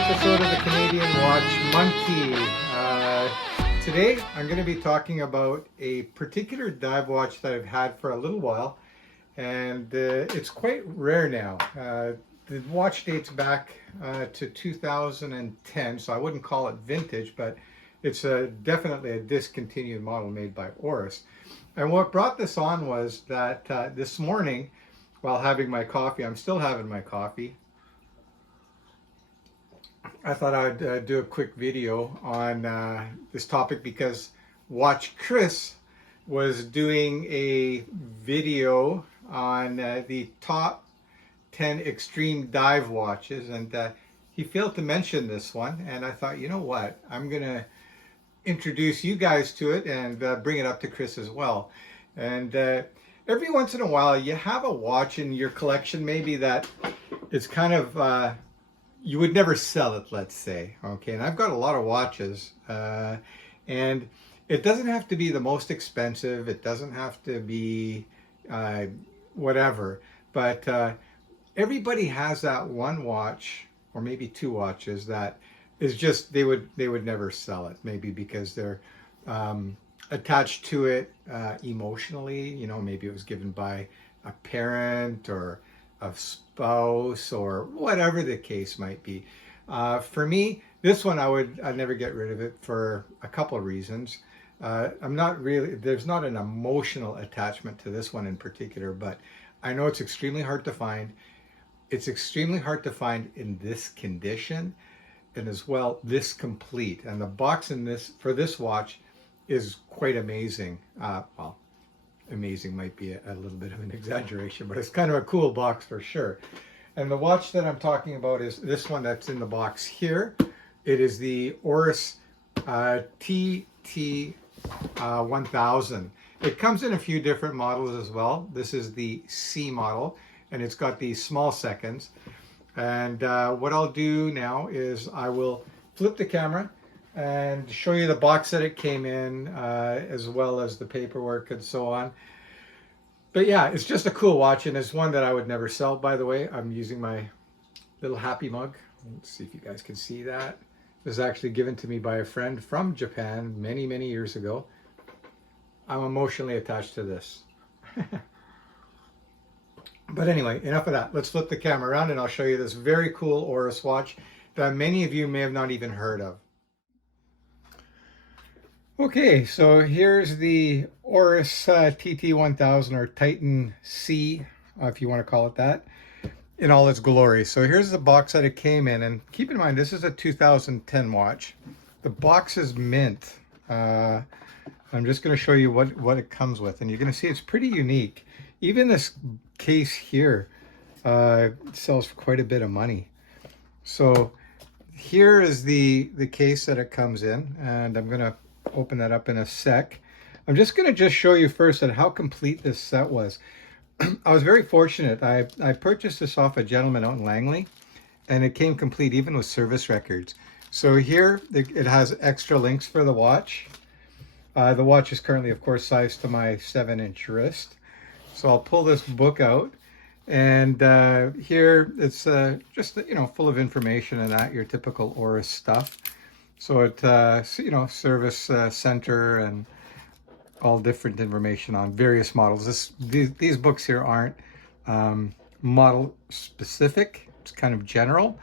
episode of the Canadian Watch Monkey. Today I'm going to be talking about a particular dive watch that I've had for a little while, and it's quite rare now. The watch dates back to 2010, so I wouldn't call it vintage, but it's definitely a discontinued model made by Oris. And what brought this on was that this morning, while having my coffee, I'm still having my coffee, I thought I'd do a quick video on this topic because Watch Chris was doing a video on the top 10 extreme dive watches, and he failed to mention this one, and I thought, you know what, I'm gonna introduce you guys to it and bring it up to Chris as well. And every once in a while you have a watch in your collection maybe that is kind of you would never sell it, let's say. Okay, and I've got a lot of watches, and it doesn't have to be the most expensive, it doesn't have to be whatever, but everybody has that one watch or maybe two watches that is just they would never sell it, maybe because they're attached to it emotionally. You know, maybe it was given by a parent or a spouse or whatever the case might be. For me, this one I'd never get rid of it for a couple of reasons. There's not an emotional attachment to this one in particular, but I know it's extremely hard to find. It's extremely hard to find in this condition, and as well this complete. And the box for this watch is quite amazing. Well, amazing might be a little bit of an exaggeration, but it's kind of a cool box for sure. And the watch that I'm talking about is this one that's in the box here. It is the Oris TT 1000. It comes in a few different models as well. This is the C model, and it's got these small seconds. And what I'll do now is I will flip the camera and show you the box that it came in, as well as the paperwork and so on. But yeah, it's just a cool watch, and it's one that I would never sell, by the way. I'm using my little happy mug. Let's see if you guys can see that. It was actually given to me by a friend from Japan many, many years ago. I'm emotionally attached to this. But anyway, enough of that. Let's flip the camera around and I'll show you this very cool Oris watch that many of you may have not even heard of. Okay, so here's the Oris TT 1000, or Titan C, if you want to call it that, in all its glory. So here's the box that it came in, and keep in mind this is a 2010 watch. The box is mint. I'm just going to show you what it comes with, and you're going to see it's pretty unique. Even this case here sells for quite a bit of money. So here is the case that it comes in, and I'm going to open that up in a sec. I'm just going to show you first at how complete this set was. I was very fortunate. I purchased this off a gentleman out in Langley, and it came complete even with service records. So here it has extra links for the watch. The watch is currently, of course, sized to my 7-inch wrist. So I'll pull this book out, and here it's just, you know, full of information and that, your typical Oris stuff. So it, you know, service center and all different information on various models. These books here aren't model specific. It's kind of general.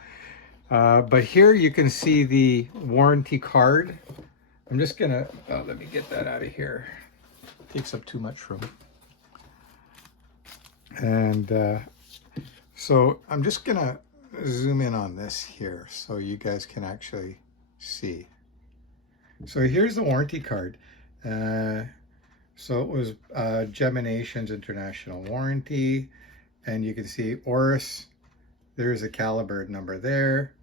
But here you can see the warranty card. I'm just gonna, let me get that out of here. It takes up too much room. And so I'm just gonna zoom in on this here so you guys can actually see. So here's the warranty card. So it was Geminations International Warranty, and you can see Oris. There's a caliber number there.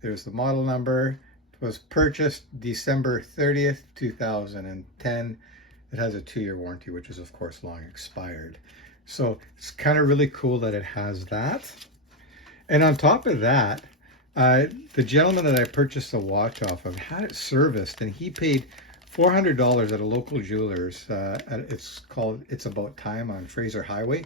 There's the model number. It was purchased December 30th, 2010. It has a 2-year warranty, which is of course long expired. So it's kind of really cool that it has that. And on top of that, the gentleman that I purchased the watch off of had it serviced, and he paid $400 at a local jeweler's. It's called It's About Time on Fraser Highway.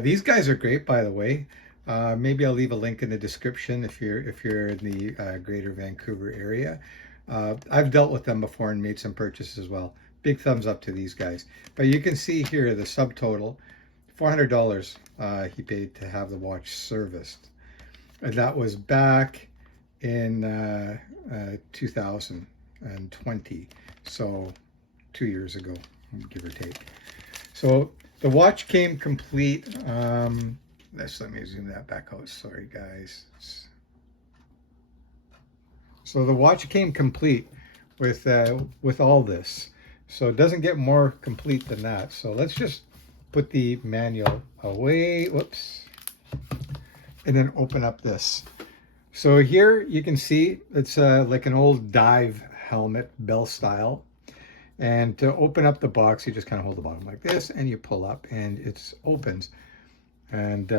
These guys are great, by the way. Maybe I'll leave a link in the description if you're in the greater Vancouver area. I've dealt with them before and made some purchases as well. Big thumbs up to these guys. But you can see here the subtotal, $400 he paid to have the watch serviced. And that was back in 2020, so 2 years ago, give or take. So the watch came complete. Let me zoom that back out. Sorry, guys. So the watch came complete with all this. So it doesn't get more complete than that. So let's just put the manual away. Whoops. And then open up this. So here you can see it's like an old dive helmet, bell style. And to open up the box, you just kind of hold the bottom like this and you pull up and it opens. And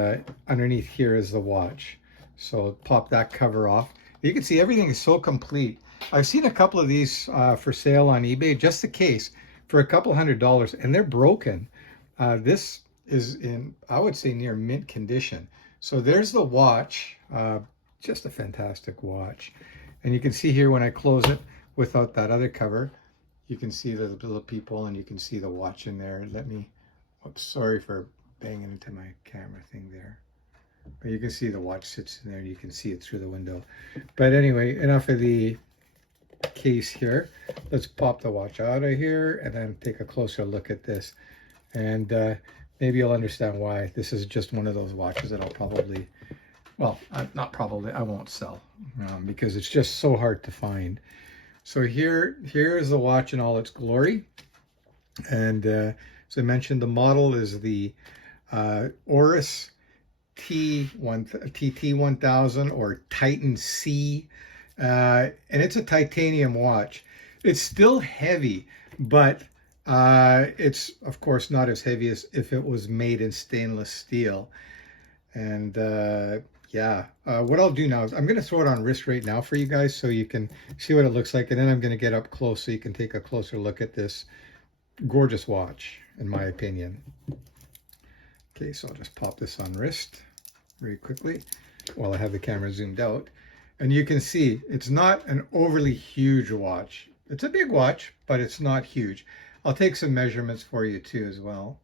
underneath here is the watch. So pop that cover off. You can see everything is so complete. I've seen a couple of these for sale on eBay, just the case, for a couple $100, and they're broken. This is in, I would say, near mint condition. So there's the watch, just a fantastic watch. And you can see here when I close it without that other cover, you can see the little people and you can see the watch in there. Let me, oops, sorry for banging into my camera thing there. But you can see the watch sits in there and you can see it through the window. But anyway, enough of the case here. Let's pop the watch out of here and then take a closer look at this. And maybe you'll understand why this is just one of those watches that I'll probably, well, not probably, I won't sell because it's just so hard to find. So here is the watch in all its glory. And as I mentioned, the model is the Oris TT 1000 or Titan C. And it's a titanium watch. It's still heavy, but it's of course not as heavy as if it was made in stainless steel. And yeah, what I'll do now is I'm going to throw it on wrist right now for you guys so you can see what it looks like, and then I'm going to get up close so you can take a closer look at this gorgeous watch, in my opinion. Okay, so I'll just pop this on wrist very quickly while I have the camera zoomed out. And you can see it's not an overly huge watch. It's a big watch, but it's not huge. I'll take some measurements for you too as well.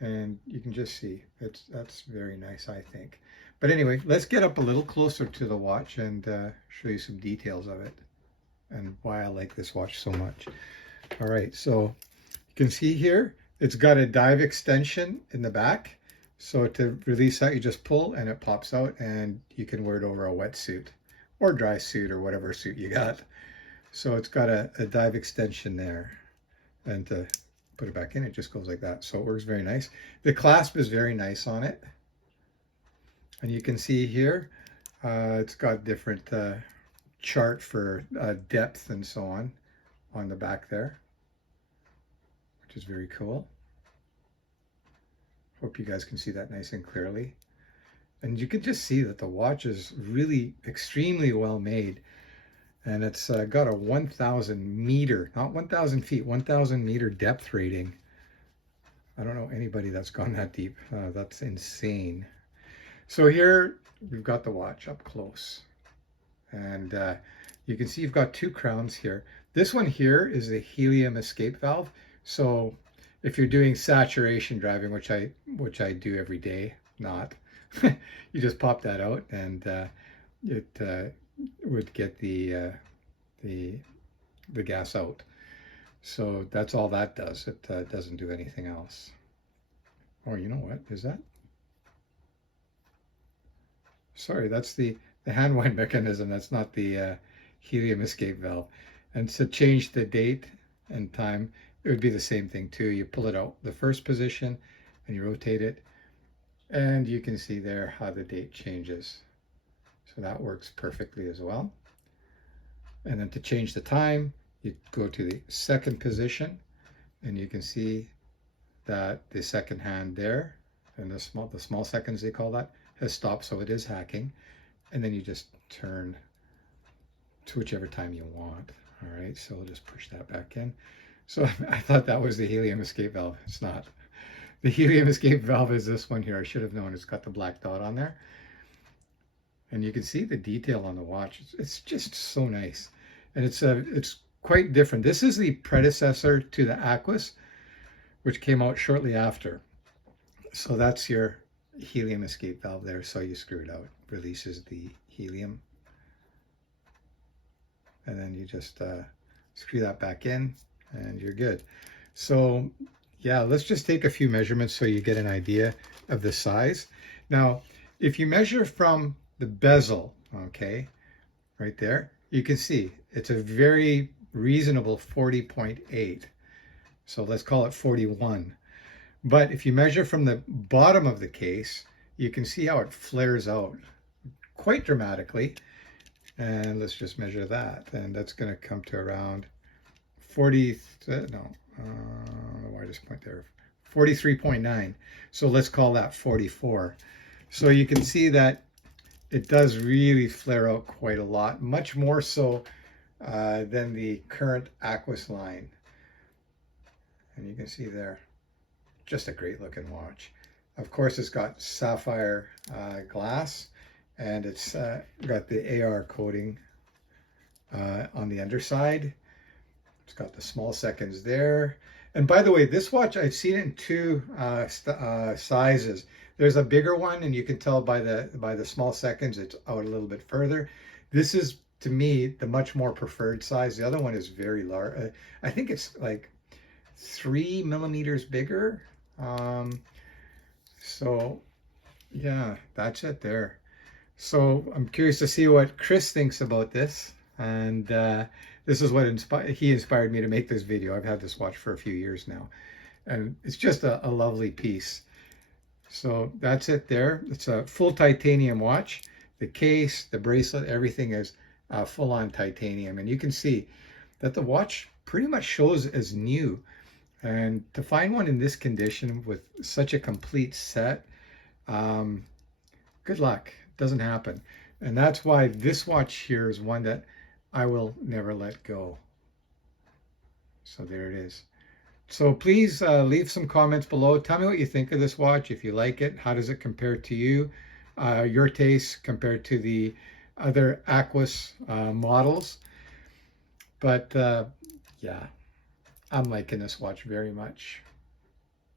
And you can just see that's very nice, I think. But anyway, let's get up a little closer to the watch and show you some details of it and why I like this watch so much. All right, so you can see here, it's got a dive extension in the back. So to release that, you just pull and it pops out and you can wear it over a wetsuit or dry suit or whatever suit you got. So it's got a dive extension there. And to put it back in, it just goes like that. So it works very nice. The clasp is very nice on it. And you can see here, it's got different chart for depth and so on the back there, which is very cool. Hope you guys can see that nice and clearly. And you can just see that the watch is really extremely well made. And it's got a 1,000 meter, not 1,000 feet, 1,000 meter depth rating. I don't know anybody that's gone that deep. That's insane. So here we've got the watch up close. And you can see you've got two crowns here. This one here is the helium escape valve. So if you're doing saturation driving, which I do every day, not, you just pop that out and it would get the gas out. So that's all that does. It doesn't do anything else. Or you know what is that? Sorry, that's the hand wind mechanism. That's not the helium escape valve. And to change the date and time, it would be the same thing too. You pull it out the first position and you rotate it, and you can see there how the date changes. So that works perfectly as well. And then to change the time, you go to the second position, and you can see that the second hand there, and the small seconds they call that, has stopped, so it is hacking. And then you just turn to whichever time you want. All right, so we'll just push that back in. So I thought that was the helium escape valve. It's not. The helium escape valve is this one here. I should have known. It's got the black dot on there. And you can see the detail on the watch. It's just so nice. And it's quite different. This is the predecessor to the Aquis, which came out shortly after. So that's your helium escape valve there. So you screw it out, releases the helium. And then you just screw that back in and you're good. So yeah, let's just take a few measurements so you get an idea of the size. Now, if you measure from the bezel, okay, right there, you can see it's a very reasonable 40.8. So let's call it 41. But if you measure from the bottom of the case, you can see how it flares out quite dramatically. And let's just measure that. And that's going to come to around 40, why just point there? 43.9. So let's call that 44. So you can see that it does really flare out quite a lot, much more so than the current Aquis line. And you can see there, just a great looking watch. Of course, it's got sapphire glass, and it's got the AR coating on the underside. It's got the small seconds there. And by the way, this watch, I've seen it in two sizes. There's a bigger one, and you can tell by the small seconds, it's out a little bit further. This is, to me, the much more preferred size. The other one is very large. I think it's like 3 millimeters bigger. So yeah, that's it there. So I'm curious to see what Chris thinks about this. And this is what he inspired me to make this video. I've had this watch for a few years now. And it's just a lovely piece. So that's it there. It's a full titanium watch. The case, the bracelet, everything is full on titanium. And you can see that the watch pretty much shows as new. And to find one in this condition with such a complete set, good luck. Doesn't happen. And that's why this watch here is one that I will never let go. So there it is. So please leave some comments below. Tell me what you think of this watch. If you like it, how does it compare to you? Your taste compared to the other Aquis models. But yeah, I'm liking this watch very much.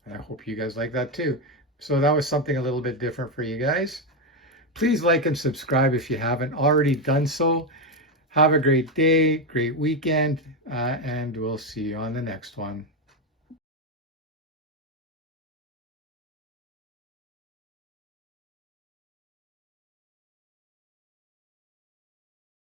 And I hope you guys like that too. So that was something a little bit different for you guys. Please like and subscribe if you haven't already done so. Have a great day, great weekend, and we'll see you on the next one.